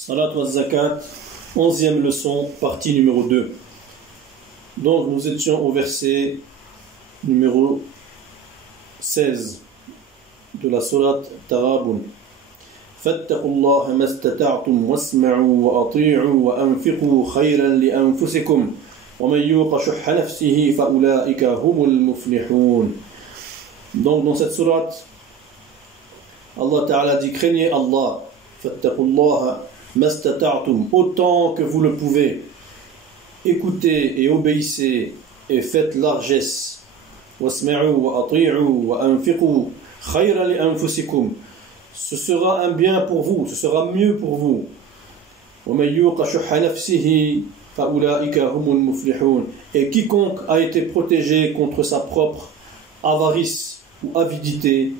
Salat wa Zakat, 11e leçon, partie numéro 2. Donc nous étions au verset numéro 16 de la sourate Taghabun. فاتقوا الله ما استطعتم واسمعوا وأطيعوا وأنفقوا خيرا لأنفسكم ومن يوق شح نفسه فأولئك هم المفلحون. Donc dans cette sourate, Allah Ta'ala dit: craignez Allah, فاتقوا الله ما استطعتم, autant que vous le pouvez, écoutez et obéissez et faites largesse. واسمعوا وأطيعوا وأنفقوا خيرا لأنفسكم, ce sera un bien pour vous, ce sera mieux pour vous. وَمَنْ يُوقَ شُحَّ نَفْسِهِ فَأُولَٰئِكَ هُمُ الْمُفْلِحُونَ. Et quiconque a été protégé contre sa propre avarice ou avidité,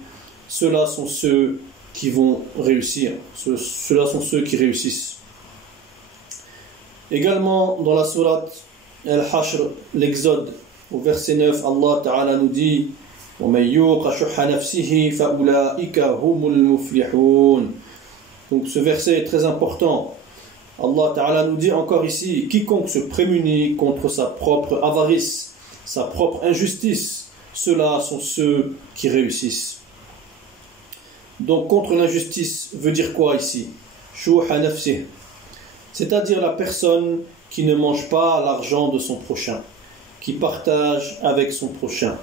ceux-là sont ceux qui vont réussir, ceux-là sont ceux qui réussissent. Également dans la sourate Al-Hashr, l'Exode, au verset 9, Allah Ta'ala nous dit: وَمَنْ يُوقَ شُحَّ نَفْسِهِ فَأُولَٰئِكَ هُمُ الْمُفْلِحُونَ. Donc ce verset est très important. Allah Ta'ala nous dit encore ici: quiconque se prémunit contre sa propre avarice, sa propre injustice, ceux-là sont ceux qui réussissent. Donc contre l'injustice veut dire quoi ici? Shuha nafsih, c'est-à-dire la personne qui ne mange pas l'argent de son prochain, qui partage avec son prochain.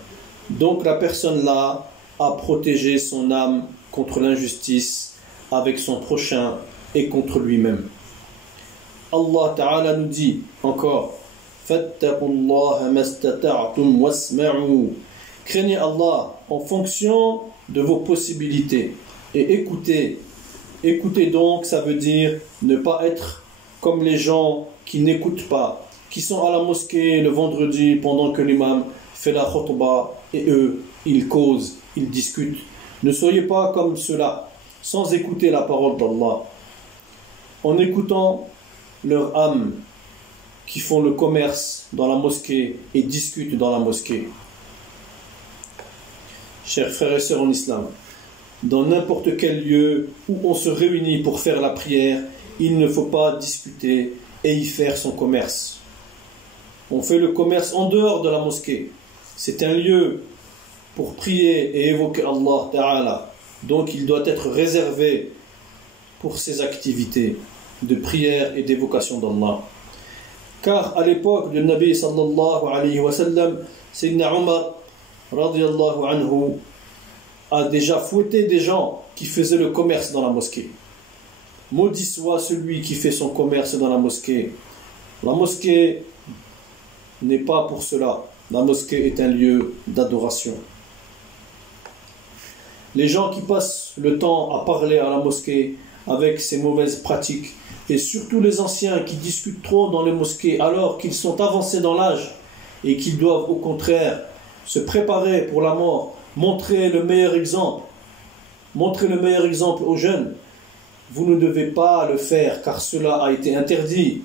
Donc la personne là a protégé son âme contre l'injustice avec son prochain et contre lui-même. Allah Ta'ala nous dit encore: fattaqullaha mastata'tum wasma'u, craignez Allah en fonction de vos possibilités et écoutez. Écoutez donc, ça veut dire ne pas être comme les gens qui n'écoutent pas, qui sont à la mosquée le vendredi pendant que l'imam fait la khutbah et eux, ils causent, ils discutent. Ne soyez pas comme cela, sans écouter la parole d'Allah, en écoutant leur âme, qui font le commerce dans la mosquée et discutent dans la mosquée. Chers frères et sœurs en islam, dans n'importe quel lieu où on se réunit pour faire la prière, il ne faut pas discuter et y faire son commerce. On fait le commerce en dehors de la mosquée. C'est un lieu pour prier et évoquer Allah Ta'ala. Donc il doit être réservé pour ces activités de prière et d'évocation d'Allah. Car à l'époque du Nabi sallallahu alayhi wa sallam, Sayyidina Omar radiyallahu anhu a déjà fouetté des gens qui faisaient le commerce dans la mosquée. Maudit soit celui qui fait son commerce dans la mosquée. La mosquée n'est pas pour cela. La mosquée est un lieu d'adoration. Les gens qui passent le temps à parler à la mosquée avec ces mauvaises pratiques, et surtout les anciens qui discutent trop dans les mosquées alors qu'ils sont avancés dans l'âge et qu'ils doivent au contraire se préparer pour la mort, montrer le meilleur exemple aux jeunes. Vous ne devez pas le faire car cela a été interdit.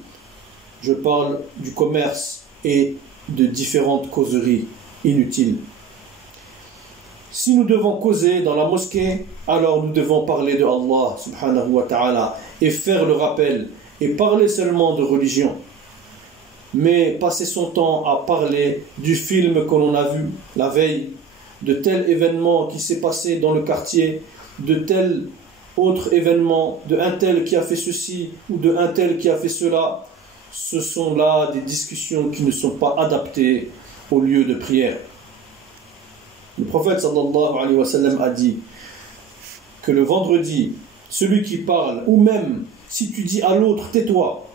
Je parle du commerce et de différentes causeries inutiles. Si nous devons causer dans la mosquée, alors nous devons parler de Allah subhanahu wa ta'ala et faire le rappel et parler seulement de religion. Mais passer son temps à parler du film que l'on a vu la veille, de tel événement qui s'est passé dans le quartier, de tel autre événement, de un tel qui a fait ceci ou de un tel qui a fait cela, ce sont là des discussions qui ne sont pas adaptées au lieu de prière. Le prophète sallallahu alayhi wa sallam a dit que le vendredi, celui qui parle, ou même si tu dis à l'autre tais-toi,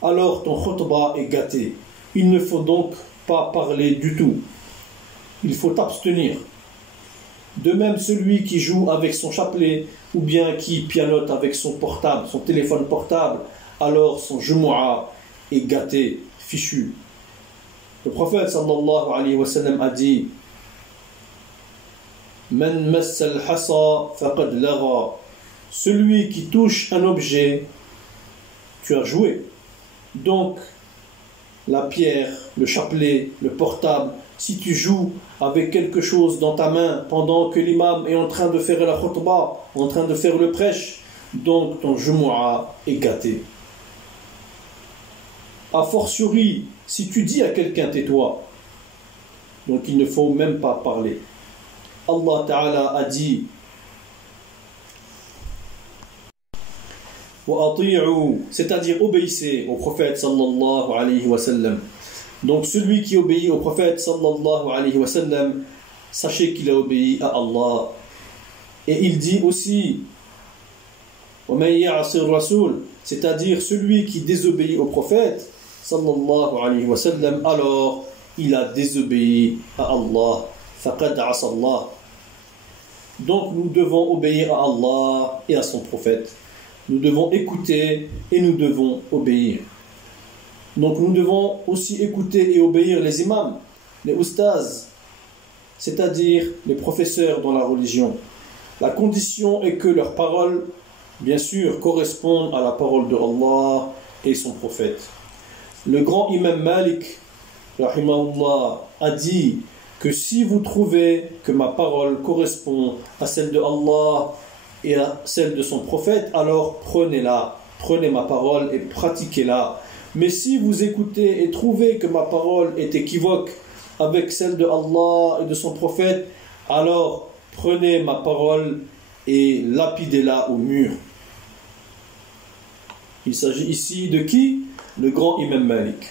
alors ton khutbah est gâté. Il ne faut donc pas parler du tout. Il faut t'abstenir. De même, celui qui joue avec son chapelet ou bien qui pianote avec son portable, son téléphone portable, alors son jumu'ah est gâté, fichu. Le prophète sallallahu alayhi wa sallam a dit: Man massal hasa faqad lagha. Celui qui touche un objet, tu as joué. Donc, la pierre, le chapelet, le portable, si tu joues avec quelque chose dans ta main pendant que l'imam est en train de faire la khutbah, en train de faire le prêche, donc ton Jumu'ah est gâté. A fortiori, si tu dis à quelqu'un tais-toi, donc il ne faut même pas parler. Allah Ta'ala a dit c'est-à-dire obéissez au prophète sallallahu alayhi wa sallam. Donc celui qui obéit au prophète sallallahu alayhi wa sallam, sachez qu'il a obéi à Allah. Et il dit aussi c'est-à-dire celui qui désobéit au prophète sallallahu alayhi wa sallam, alors il a désobéi à Allah. Faqad asa Allah. Donc nous devons obéir à Allah et à son prophète. Nous devons écouter et nous devons obéir. Donc nous devons aussi écouter et obéir les imams, les oustaz, c'est-à-dire les professeurs dans la religion. La condition est que leurs paroles, bien sûr, correspondent à la parole de Allah et son prophète. Le grand imam Malik, rahimahullah, a dit que si vous trouvez que ma parole correspond à celle de Allah et à celle de son prophète, alors prenez-la, prenez ma parole et pratiquez-la. Mais si vous écoutez et trouvez que ma parole est équivoque avec celle de Allah et de son prophète, alors prenez ma parole et lapidez-la au mur. Il s'agit ici de qui? Le grand imam Malik.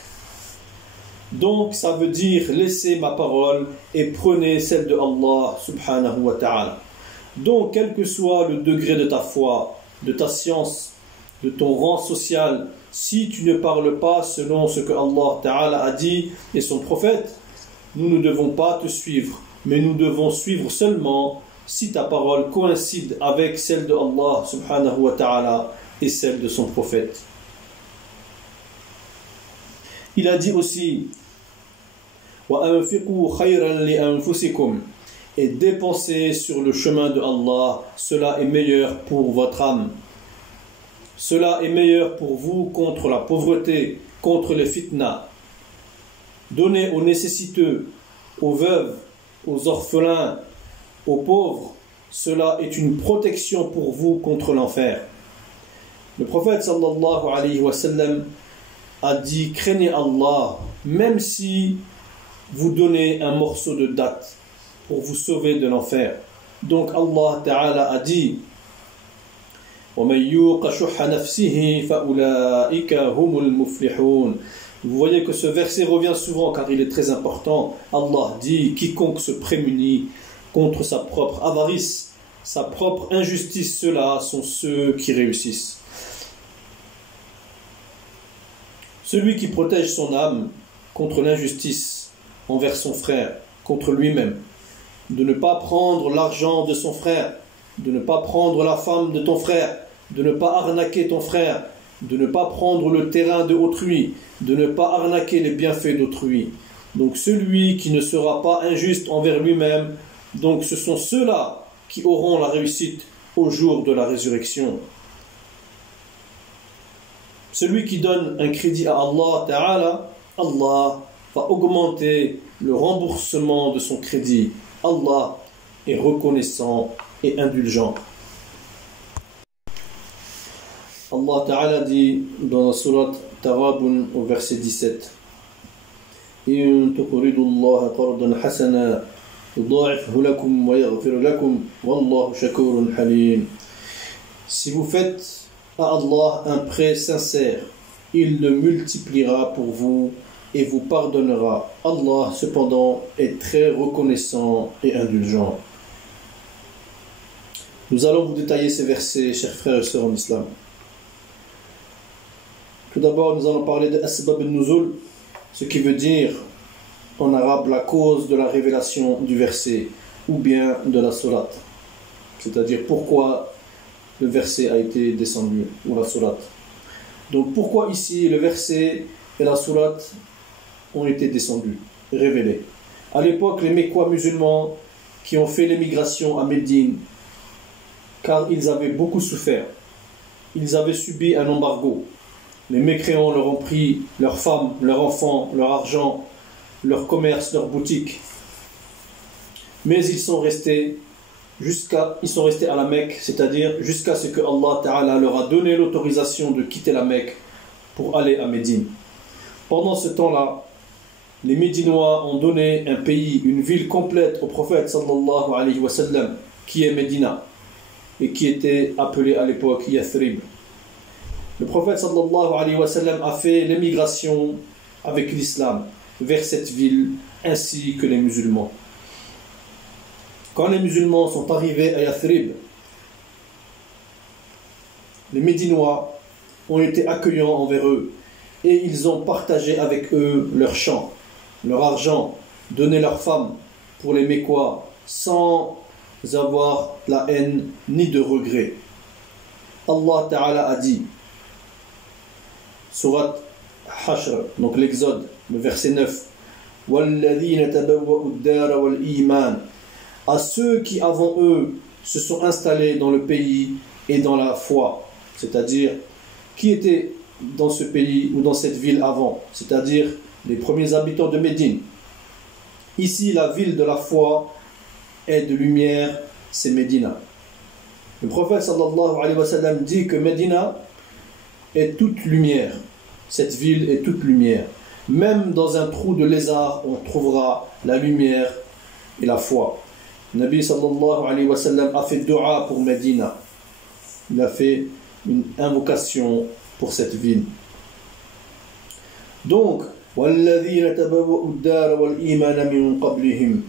Donc ça veut dire laissez ma parole et prenez celle de Allah subhanahu wa ta'ala. Donc quel que soit le degré de ta foi, de ta science, de ton rang social, si tu ne parles pas selon ce que Allah ta'ala a dit et son prophète, nous ne devons pas te suivre, mais nous devons suivre seulement si ta parole coïncide avec celle de Allah subhanahu wa ta'ala et celle de son prophète. Il a dit aussi وَأَنْفِقُوا خَيْرًا لِأَنفُسِكُمْ, et dépensez sur le chemin de Allah, cela est meilleur pour votre âme. Cela est meilleur pour vous contre la pauvreté, contre les fitnas. Donnez aux nécessiteux, aux veuves, aux orphelins, aux pauvres. Cela est une protection pour vous contre l'enfer. Le prophète sallallahu alayhi wa sallam a dit, craignez Allah, même si vous donnez un morceau de date pour vous sauver de l'enfer. Donc Allah Ta'ala a dit وَمَنْ يُوقَ شُحَّ نَفْسِهِ فَأُولَٰئِكَ هُمُ الْمُفْلِحُونَ. Vous voyez que ce verset revient souvent car il est très important. Allah dit, quiconque se prémunit contre sa propre avarice, sa propre injustice, ceux-là sont ceux qui réussissent. Celui qui protège son âme contre l'injustice envers son frère, contre lui-même, de ne pas prendre l'argent de son frère, de ne pas prendre la femme de ton frère, de ne pas arnaquer ton frère, de ne pas prendre le terrain de autrui, de ne pas arnaquer les bienfaits d'autrui. Donc celui qui ne sera pas injuste envers lui-même, donc ce sont ceux-là qui auront la réussite au jour de la résurrection. Celui qui donne un crédit à Allah Ta'ala, Allah va augmenter le remboursement de son crédit. Allah est reconnaissant et indulgent. Allah Ta'ala dit dans la sourate Taghabun au verset 17 إِن تُقْرِضُوا اللَّهَ قَرْضًا حَسَنًا يُضَاعِفْهُ لَكُمْ وَيَغْفِرْ لَكُمْ وَاللَّهُ شَكُورٌ حَلِيمٌ. Si vous faites à Allah un prêt sincère, il le multipliera pour vous et vous pardonnera. Allah cependant est très reconnaissant et indulgent. Nous allons vous détailler ces versets, chers frères et sœurs en islam. Tout d'abord, nous allons parler de Asbab al-Nuzul, ce qui veut dire en arabe la cause de la révélation du verset ou bien de la sourate, c'est-à-dire pourquoi le verset a été descendu ou la sourate. Donc pourquoi ici le verset et la sourate ont été descendus, révélés. À l'époque, les Mécois musulmans qui ont fait l'émigration à Médine, car ils avaient beaucoup souffert, ils avaient subi un embargo. Les mécréants leur ont pris leurs femmes, leurs enfants, leur argent, leur commerce, leurs boutiques. Mais ils sont restés ils sont restés à la Mecque, c'est-à-dire jusqu'à ce que Allah Ta'ala leur a donné l'autorisation de quitter la Mecque pour aller à Médine. Pendant ce temps-là, les Médinois ont donné un pays, une ville complète au prophète sallallahu alayhi wa sallam, qui est Médina, et qui était appelé à l'époque Yathrib. Le prophète sallallahu alayhi wa sallam a fait l'émigration avec l'islam vers cette ville, ainsi que les musulmans. Quand les musulmans sont arrivés à Yathrib, les Médinois ont été accueillants envers eux et ils ont partagé avec eux leurs champs, leur argent, donné leurs femmes pour les Mécois sans avoir la haine ni de regret. Allah Ta'ala a dit, Surat Hashr, donc l'Exode, le verset 9, وَالَّذِينَ تَبَوَّأُوا الدَّارَ وَالْإِيمَانَ, à ceux qui avant eux se sont installés dans le pays et dans la foi, c'est-à-dire qui étaient dans ce pays ou dans cette ville avant, c'est-à-dire les premiers habitants de Médine. Ici, la ville de la foi et de lumière, c'est Médina. Le prophète sallallahu alayhi wa sallam dit que Médina est toute lumière. Cette ville est toute lumière. Même dans un trou de lézard, on trouvera la lumière et la foi. Le Nabi sallallahu alayhi wa sallam a fait dua pour Médina. Il a fait une invocation pour cette ville. Donc, وَالَّذِينَ تَبَوَّأُوا الدَّارَ وَالْإِيمَانَ مِنْ قَبْلِهِمْ,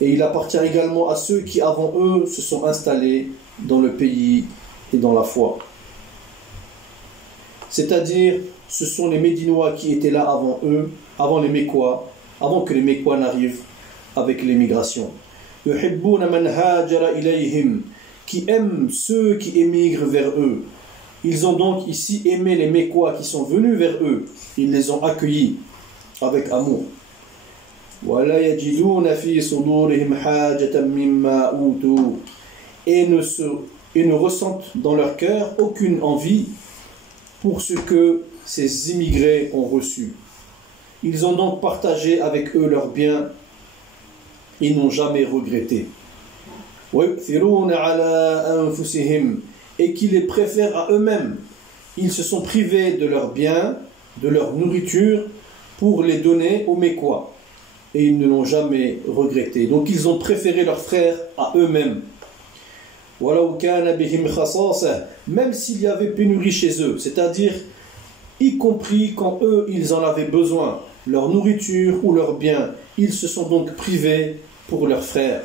et il appartient également à ceux qui avant eux se sont installés dans le pays et dans la foi. C'est-à-dire, ce sont les Médinois qui étaient là avant eux, avant les Mécois, avant que les Mécois n'arrivent avec l'émigration. يُحِبُّونَ مَنْ هَاجَرَ إِلَيْهِمْ, qui aiment ceux qui émigrent vers eux. Ils ont donc ici aimé les Mécois qui sont venus vers eux. Ils les ont accueillis avec amour. وَلَا يَجِدُونَ فِي صُدُورِهِمْ حَاجَةً مِمَّا أُوتُوا, et ne ressentent dans leur cœur aucune envie pour ce que ces immigrés ont reçu. Ils ont donc partagé avec eux leurs biens et n'ont jamais regretté. وَيُؤْثِرُونَ عَلَىٰ أَنفُسِهِمْ, et qui les préfèrent à eux-mêmes. Ils se sont privés de leurs biens, de leur nourriture, pour les donner aux Mécois. Et ils ne l'ont jamais regretté. Donc ils ont préféré leurs frères à eux-mêmes. وَلَوْ كَانَ بِهِمْ خَصَاصَةٌ, même s'il y avait pénurie chez eux, c'est-à-dire y compris quand eux ils en avaient besoin, leur nourriture ou leurs biens, ils se sont donc privés pour leurs frères.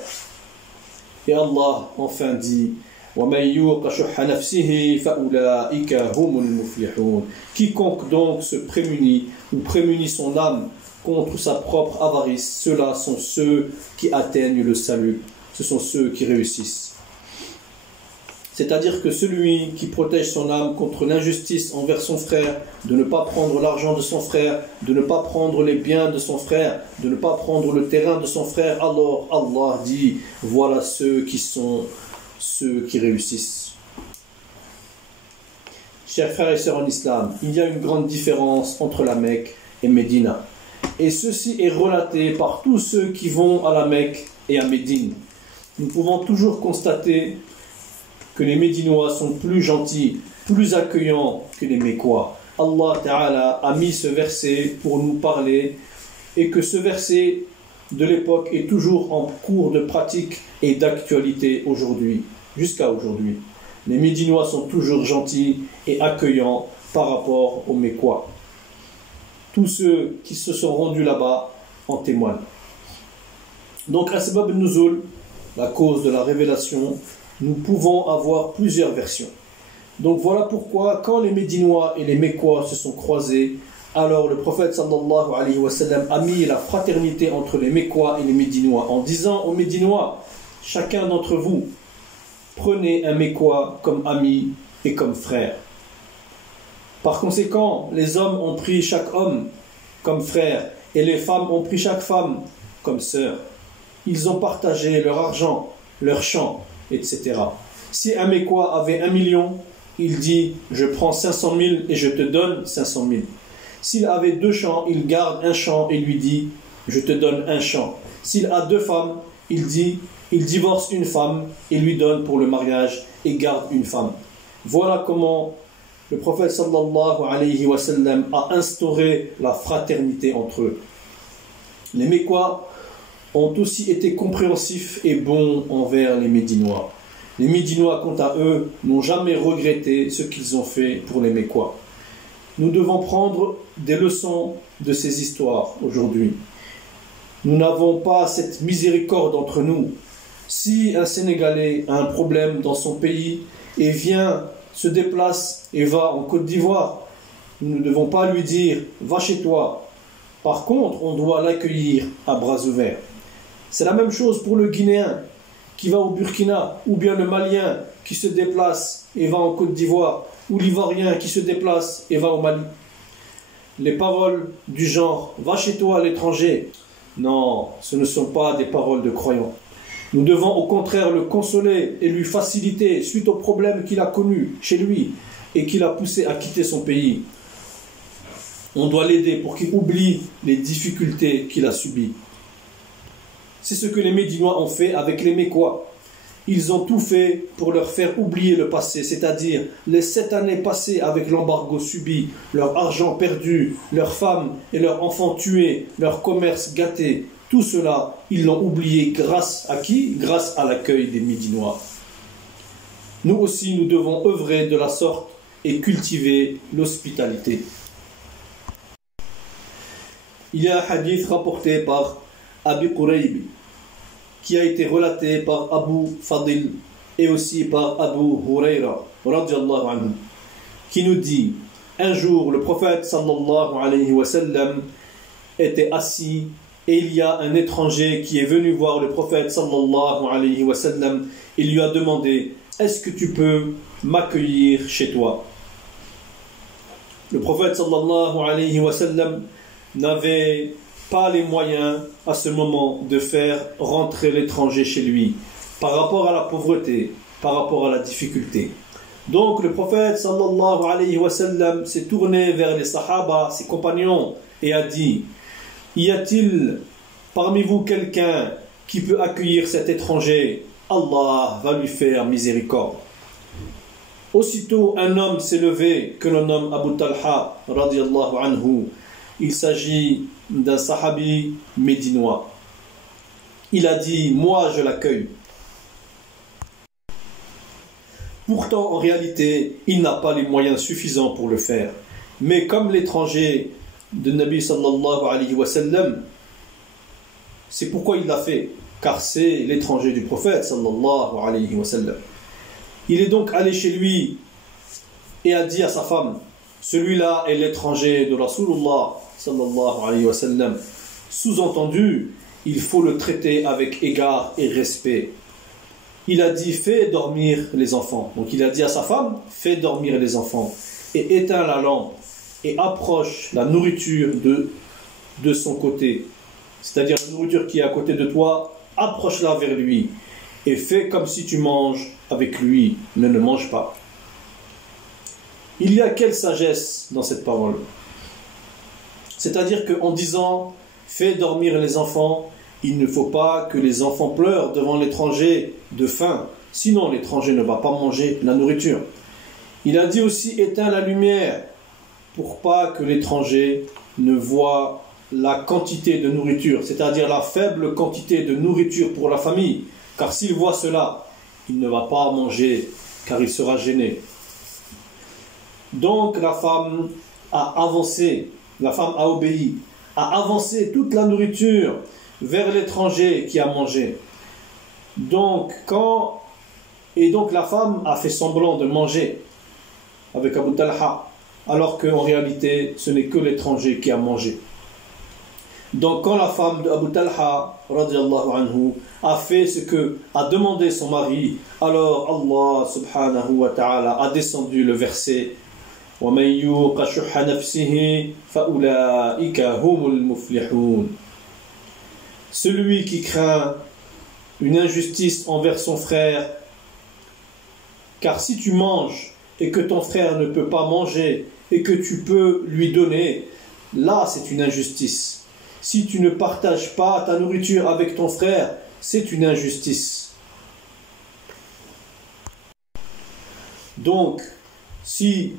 Et Allah enfin dit, وَمَنْ يُوقَ شُحَّ نَفْسِهِ فَأُولَٰئِكَ هُمُ الْمُفْلِحُونَ, quiconque donc se prémunit ou prémunit son âme contre sa propre avarice, ceux-là sont ceux qui atteignent le salut, ce sont ceux qui réussissent. C'est-à-dire que celui qui protège son âme contre l'injustice envers son frère, de ne pas prendre l'argent de son frère, de ne pas prendre les biens de son frère, de ne pas prendre le terrain de son frère, alors Allah dit, voilà ceux qui réussissent. Chers frères et sœurs en islam, il y a une grande différence entre la Mecque et Médina. Et ceci est relaté par tous ceux qui vont à la Mecque et à Médine. Nous pouvons toujours constater que les Médinois sont plus gentils, plus accueillants que les Mécois. Allah Ta'ala a mis ce verset pour nous parler, et que ce verset de l'époque est toujours en cours de pratique et d'actualité aujourd'hui, jusqu'à aujourd'hui. Les Médinois sont toujours gentils et accueillants par rapport aux Mécois. Tous ceux qui se sont rendus là-bas en témoignent. Donc, Asbab al-Nuzul, la cause de la révélation, nous pouvons avoir plusieurs versions. Donc voilà pourquoi, quand les Médinois et les Mécois se sont croisés, alors le prophète sallallahu alayhi wa sallam a mis la fraternité entre les Mécois et les Médinois en disant aux Médinois, chacun d'entre vous, prenez un Mécois comme ami et comme frère. Par conséquent, les hommes ont pris chaque homme comme frère et les femmes ont pris chaque femme comme sœur. Ils ont partagé leur argent, leurs champs, etc. Si un Mécois avait 1 million, il dit « je prends 500 000 et je te donne 500 000 ». S'il avait 2 champs, il garde un champ et lui dit « je te donne un champ ». S'il a 2 femmes, il dit « il divorce une femme et lui donne pour le mariage et garde une femme. Voilà comment le prophète sallallahu alayhi wa sallam a instauré la fraternité entre eux. Les Mécois ont aussi été compréhensifs et bons envers les Médinois. Les Médinois, quant à eux, n'ont jamais regretté ce qu'ils ont fait pour les Mécois. Nous devons prendre des leçons de ces histoires aujourd'hui. Nous n'avons pas cette miséricorde entre nous. Si un Sénégalais a un problème dans son pays et vient, se déplace et va en Côte d'Ivoire, nous ne devons pas lui dire « va chez toi ». Par contre, on doit l'accueillir à bras ouverts. C'est la même chose pour le Guinéen qui va au Burkina, ou bien le Malien qui se déplace et va en Côte d'Ivoire, ou l'Ivoirien qui se déplace et va au Mali. Les paroles du genre « va chez toi à l'étranger », non, ce ne sont pas des paroles de croyants. Nous devons au contraire le consoler et lui faciliter suite aux problèmes qu'il a connus chez lui et qui l'a poussé à quitter son pays. On doit l'aider pour qu'il oublie les difficultés qu'il a subies. C'est ce que les Médinois ont fait avec les Mécois. Ils ont tout fait pour leur faire oublier le passé, c'est-à-dire les 7 années passées avec l'embargo subi, leur argent perdu, leurs femmes et leurs enfants tués, leur commerce gâté. Tout cela, ils l'ont oublié grâce à qui? Grâce à l'accueil des Médinois. Nous aussi, nous devons œuvrer de la sorte et cultiver l'hospitalité. Il y a un hadith rapporté par Abi Qurayb qui a été relaté par Abu Fadil et aussi par Abu Hurayra radiyallahu anhu, qui nous dit: un jour le prophète sallallahu alayhi wa sallam était assis et il y a un étranger qui est venu voir le prophète sallallahu alayhi wa sallam et lui a demandé: est-ce que tu peux m'accueillir chez toi? Le prophète sallallahu alayhi wa sallam n'avait pas les moyens à ce moment de faire rentrer l'étranger chez lui par rapport à la pauvreté, par rapport à la difficulté. Donc le prophète sallallahu alayhi wa sallam s'est tourné vers les sahaba, ses compagnons, et a dit: y a-t-il parmi vous quelqu'un qui peut accueillir cet étranger? Allah va lui faire miséricorde. Aussitôt un homme s'est levé que l'on nomme Abu Talha radiyallahu anhu. Il s'agit d'un sahabi médinois. Il a dit: moi je l'accueille. Pourtant en réalité il n'a pas les moyens suffisants pour le faire. Mais comme l'étranger de Nabi sallallahu alayhi wa sallam, c'est pourquoi il l'a fait, car c'est l'étranger du prophète sallallahu alayhi wa sallam. Il est donc allé chez lui et a dit à sa femme: celui-là est l'étranger de Rasulullah sallallahu alayhi wa sallam. Sous-entendu, il faut le traiter avec égard et respect. Il a dit: fais dormir les enfants. Donc il a dit à sa femme: fais dormir les enfants et éteins la lampe et approche la nourriture de son côté. C'est-à-dire la nourriture qui est à côté de toi, approche-la vers lui et fais comme si tu manges avec lui, mais ne mange pas. Il y a quelle sagesse dans cette parole? C'est-à-dire qu'en disant « fais dormir les enfants », il ne faut pas que les enfants pleurent devant l'étranger de faim, sinon l'étranger ne va pas manger la nourriture. Il a dit aussi « éteins la lumière » pour pas que l'étranger ne voit la quantité de nourriture, c'est-à-dire la faible quantité de nourriture pour la famille, car s'il voit cela, il ne va pas manger, car il sera gêné. Donc la femme a avancé, la femme a obéi, a avancé toute la nourriture vers l'étranger qui a mangé. Donc la femme a fait semblant de manger avec Abu Talha, alors qu'en réalité ce n'est que l'étranger qui a mangé. Donc quand la femme de Abu Talha radiyallahu anhu a fait ce que a demandé son mari, alors Allah subhanahu wa ta'ala a descendu le verset: وَمَنْ يُوقَ شُحَّ نَفْسِهِ فَأُولَٰئِكَ هُمُ الْمُفْلِحُونَ. Celui qui craint une injustice envers son frère, car si tu manges et que ton frère ne peut pas manger et que tu peux lui donner, là c'est une injustice. Si tu ne partages pas ta nourriture avec ton frère, c'est une injustice. Donc, si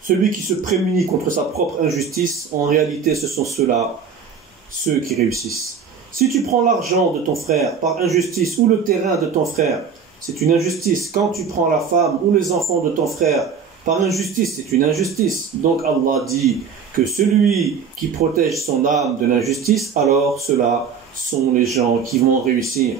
celui qui se prémunit contre sa propre injustice, en réalité ce sont ceux qui réussissent. Si tu prends l'argent de ton frère par injustice ou le terrain de ton frère, c'est une injustice. Quand tu prends la femme ou les enfants de ton frère par injustice, c'est une injustice. Donc Allah dit que celui qui protège son âme de l'injustice, alors ceux-là sont les gens qui vont réussir.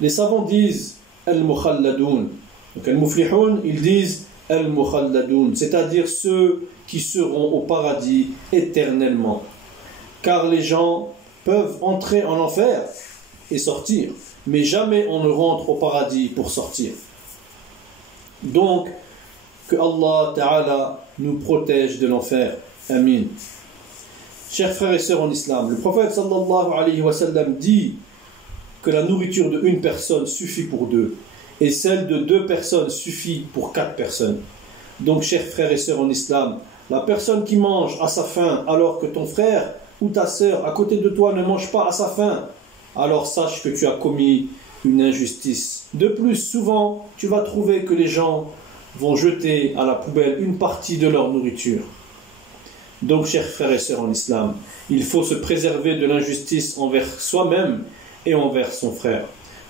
Les savants disent al-mukhalladoun. Donc al-muflihun, ils disent al-mukhalladoun, c'est-à-dire ceux qui seront au paradis éternellement. Car les gens peuvent entrer en enfer et sortir, mais jamais on ne rentre au paradis pour sortir. Donc, que Allah Ta'ala nous protège de l'enfer. Amin. Chers frères et sœurs en islam, le prophète sallallahu alayhi wa sallam dit que la nourriture de une personne suffit pour deux, et celle de deux personnes suffit pour 4 personnes. Donc, chers frères et sœurs en islam, la personne qui mange à sa faim alors que ton frère ou ta sœur à côté de toi ne mange pas à sa faim, alors sache que tu as commis une injustice. De plus, souvent, tu vas trouver que les gens vont jeter à la poubelle une partie de leur nourriture. Donc, chers frères et sœurs en islam, il faut se préserver de l'injustice envers soi-même et envers son frère.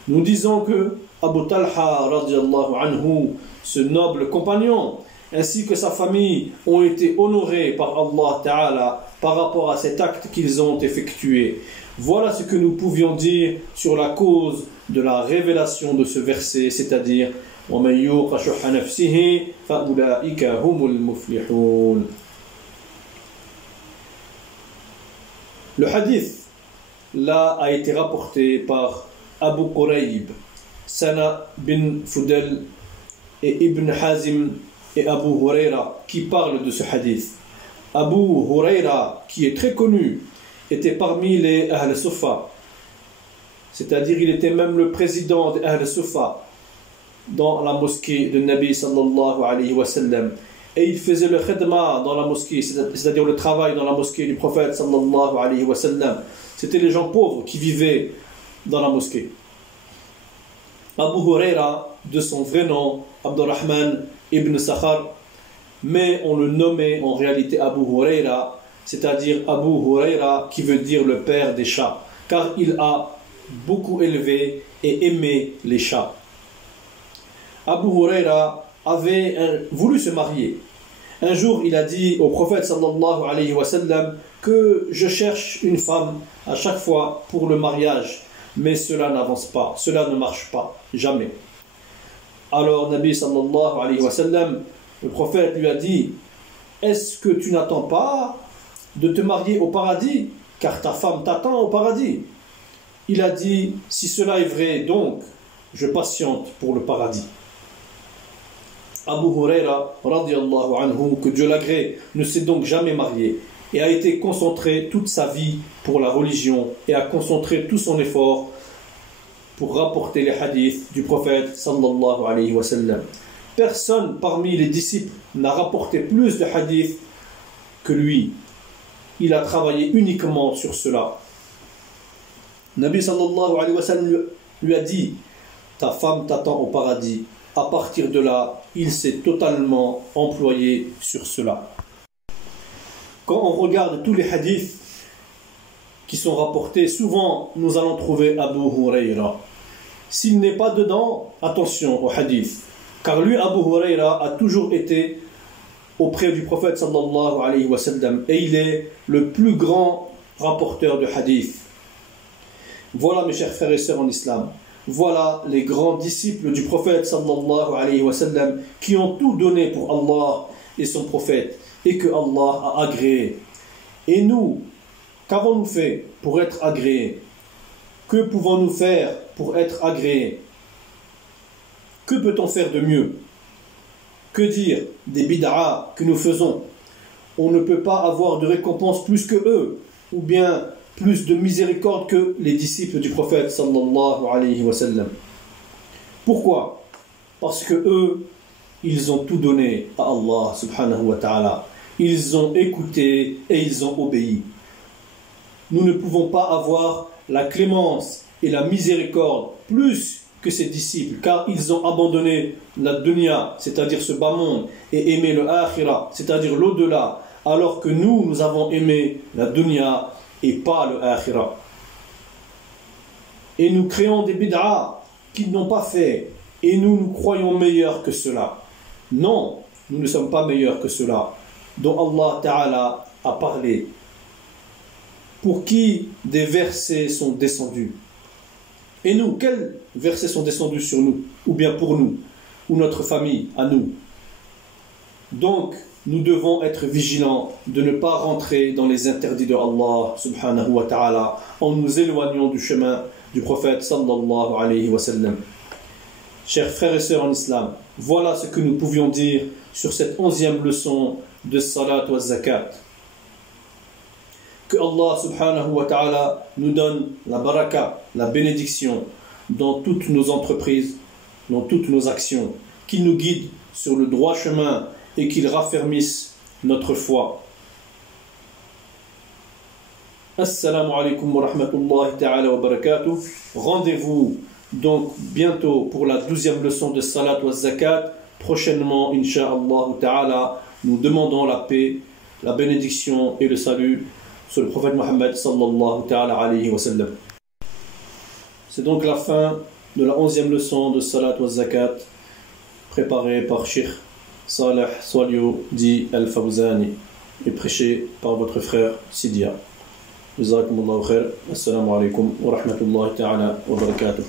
Nous disons que Abu Talha, radiallahu anhu, ce noble compagnon, ainsi que sa famille ont été honorés par Allah Ta'ala par rapport à cet acte qu'ils ont effectué. Voilà ce que nous pouvions dire sur la cause de la révélation de ce verset, c'est-à-dire وَمَنْ يُوقَ شُحَّ نَفْسِهِ فَأُولَٰئِكَ هُمُ الْمُفْلِحُونَ. Le hadith là a été rapporté par Abu Qurayb, Sana bin Fudel et Ibn Hazim et Abu Huraira qui parlent de ce hadith. Abu Huraira, qui est très connu, était parmi les Ahl Sufa, c'est-à-dire il était même le président des Ahl Sufa dans la mosquée de Nabi sallallahu alayhi wa sallam, et il faisait le khidma dans la mosquée, c'est-à-dire le travail dans la mosquée du prophète sallallahu alayhi wa sallam. C'était les gens pauvres qui vivaient dans la mosquée. Abu Huraira, de son vrai nom, Abdurrahman ibn Sakhar, mais on le nommait en réalité Abu Huraira, c'est-à-dire Abu Huraira qui veut dire le père des chats, car il a beaucoup élevé et aimé les chats. Abu Huraira avait voulu se marier. Un jour, il a dit au prophète sallallahu alayhi wa sallam que je cherche une femme à chaque fois pour le mariage, mais cela n'avance pas, cela ne marche pas, jamais. Alors, Nabi sallallahu alayhi wa sallam, le prophète lui a dit: est-ce que tu n'attends pas de te marier au paradis, car ta femme t'attend au paradis? Il a dit: si cela est vrai, donc je patiente pour le paradis. Abu Huraira, radiallahu anhu, que Dieu l'agrée, ne s'est donc jamais marié et a été concentré toute sa vie pour la religion et a concentré tout son effort pour rapporter les hadiths du prophète sallallahu alayhi wa sallam. Personne parmi les disciples n'a rapporté plus de hadiths que lui. Il a travaillé uniquement sur cela. Nabi sallallahu alayhi wa sallam lui a dit: ta femme t'attend au paradis. À partir de là, il s'est totalement employé sur cela. Quand on regarde tous les hadiths qui sont rapportés, souvent nous allons trouver Abu Huraira. S'il n'est pas dedans, attention au hadith, car lui, Abu Huraira, a toujours été auprès du prophète sallallahu alayhi wa sallam, et il est le plus grand rapporteur de hadith. Voilà, mes chers frères et sœurs en islam, voilà les grands disciples du prophète sallallahu alayhi wa sallam qui ont tout donné pour Allah et son prophète et que Allah a agréé. Et nous, qu'avons-nous fait pour être agréés? Que pouvons-nous faire pour être agréés? Que peut-on faire de mieux? Que dire des bid'a que nous faisons? On ne peut pas avoir de récompense plus que eux, ou bien plus de miséricorde que les disciples du prophète sallallahu alayhi wa sallam. Pourquoi? Parce que eux, ils ont tout donné à Allah subhanahu wa ta'ala. Ils ont écouté et ils ont obéi. Nous ne pouvons pas avoir la clémence et la miséricorde plus que ses disciples, car ils ont abandonné la dunya, c'est-à-dire ce bas monde, et aimé le akhira, c'est-à-dire l'au-delà, alors que nous avons aimé la dunya et pas le akhira. Et nous créons des bid'a qu'ils n'ont pas fait, et nous croyons meilleurs que cela. Non, nous ne sommes pas meilleurs que cela, dont Allah Ta'ala a parlé. Pour qui des versets sont descendus. Et nous, quels versets sont descendus sur nous, ou bien pour nous, ou notre famille, à nous? Donc, nous devons être vigilants de ne pas rentrer dans les interdits de Allah subhanahu wa ta'ala en nous éloignant du chemin du prophète sallallahu alayhi wa sallam. Chers frères et sœurs en islam, voilà ce que nous pouvions dire sur cette 11e leçon de Salat wa Zakat. Que Allah subhanahu wa ta'ala nous donne la baraka, la bénédiction dans toutes nos entreprises, dans toutes nos actions, qu'il nous guide sur le droit chemin et qu'il raffermisse notre foi. Assalamu alaikum wa rahmatullahi ta'ala wa barakatuh. Rendez-vous donc bientôt pour la 12e leçon de Salat wa Zakat. Prochainement, insha'Allah ta'ala, nous demandons la paix, la bénédiction et le salut sur le prophète Mohammed sallallahu ta'ala alayhi wa sallam. C'est donc la fin de la 11e leçon de Salat wa Zakat préparée par Cheikh Saleh Swalio dit Al-Fawzani et prêchée par votre frère Sidia. Jazakumullahu khair. Assalamu alaikum wa rahmatullahi ta'ala wa barakatuh.